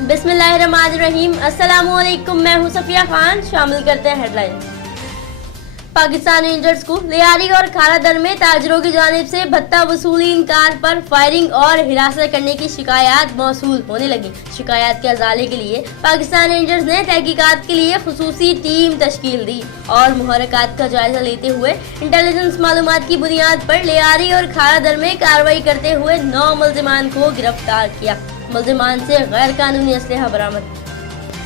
बिस्मिल्लाहिर्रहमानिर्रहीम। अस्सलामुअलैकुम, मैं हूं सफिया खान। शामिल करते हैं हेडलाइंस। पाकिस्तान रेंजर्स को लियारी और खारा दर में ताजरों की जानिब से भत्ता वसूली इनकार पर फायरिंग और हिरासत करने की शिकायत मौसूल होने लगी। शिकायत के अजाले के लिए पाकिस्तान रेंजर्स ने तहकीकात के लिए खुसूसी टीम तश्कील दी और मुहर्रकात का जायजा लेते हुए इंटेलिजेंस मालूमात की बुनियाद पर लियारी और खारा दर में कार्रवाई करते हुए 9 मुल्जिमान को गिरफ्तार किया। मुल्जिमान से गैर कानूनी असलहा बरामद।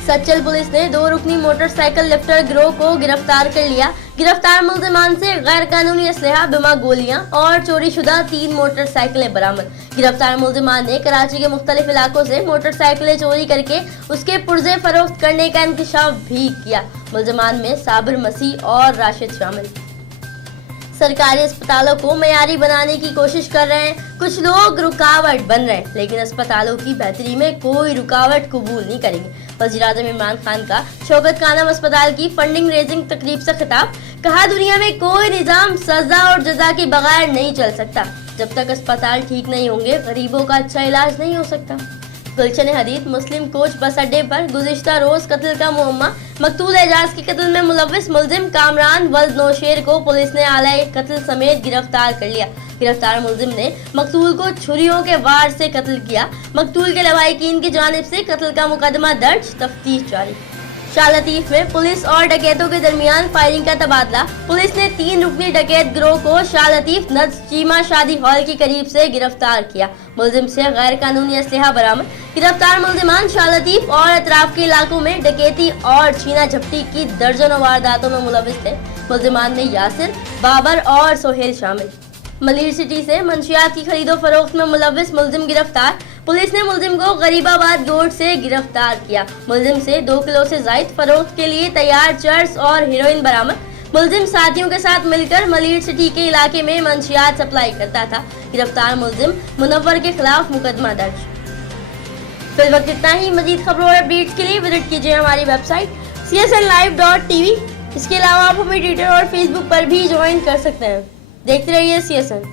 सच्चल पुलिस ने 2 रुकनी मोटरसाइकिल लिफ्टर गिरोह को गिरफ्तार कर लिया। गिरफ्तार मुल्जिमान से गैर कानूनी असलहा, बिमा गोलियां और चोरीशुदा 3 मोटरसाइकिलें बरामद। गिरफ्तार मुल्जिमान ने कराची के मुख्तलिफ इलाकों से मोटरसाइकिलें चोरी करके उसके पुर्जे फरोख्त करने का इंकशाफ भी किया। मुल्जिमान में साबिर मसीह और राशिद शामिल। सरकारी अस्पतालों को मयारी बनाने की कोशिश कर रहे हैं, कुछ लोग रुकावट बन रहे हैं, लेकिन अस्पतालों की बेहतरी में कोई रुकावट कबूल नहीं करेंगे। वज़ीर-ए-आज़म इमरान खान का शौकत खानम अस्पताल की फंडिंग रेजिंग तकरीब से खिताब। कहा, दुनिया में कोई निज़ाम सजा और जजा के बगैर नहीं चल सकता। जब तक अस्पताल ठीक नहीं होंगे, गरीबों का अच्छा इलाज नहीं हो सकता। गुलशन हदीद मुस्लिम कोच बस अड्डे पर गुज़िश्ता रोज कत्ल का मुअम्मा। मकतूल एजाज के कत्ल में मुलव्विस मुल्जिम कामरान वल्द नौशेर को पुलिस ने आला कत्ल समेत गिरफ्तार कर लिया। गिरफ्तार मुल्जिम ने मकतूल को छुरियों के वार से कत्ल किया। मकतूल के लवाहिकीन की जानिब से कत्ल का मुकदमा दर्ज, तफ्तीश जारी। शाह लतीफ में पुलिस और डकैतों के दरमियान फायरिंग का तबादला। पुलिस ने 3 रुकनी डकैत गिरोह को शाह लतीफ नज़ चीमा शादी हॉल के करीब से गिरफ्तार किया। मुल्जिम से गैर कानूनी असलहा बरामद। गिरफ्तार मुल्जिमान शाह लतीफ और अतराफ के इलाकों में डकैती और छीना झपटी की दर्जनों वारदातों में मुलव्विस थे। मुल्जिमान में यासिर, बाबर और सोहेल शामिल। मलिर सिटी से मंशियात की खरीदो फरोख्त में मुलव्विस मुल्जिम गिरफ्तार। पुलिस ने मुल्जिम को गरीबाबाद रोड से गिरफ्तार किया। मुल्जिम से 2 किलो से जायद फरोख्त के लिए तैयार चर्स और हेरोइन बरामद। मुल्जिम साथियों के साथ मिलकर मलिर सिटी के इलाके में मंशियात सप्लाई करता था। गिरफ्तार मुल्जिम मुनव्वर के खिलाफ मुकदमा दर्ज। फिल वक्त इतना ही। मजीद खबरों और अपडेट्स के लिए विजिट कीजिए हमारी वेबसाइट csnlive.tv। इसके अलावा आप हमें ट्विटर और फेसबुक पर भी ज्वाइन कर सकते हैं। देखते रहिए CSN।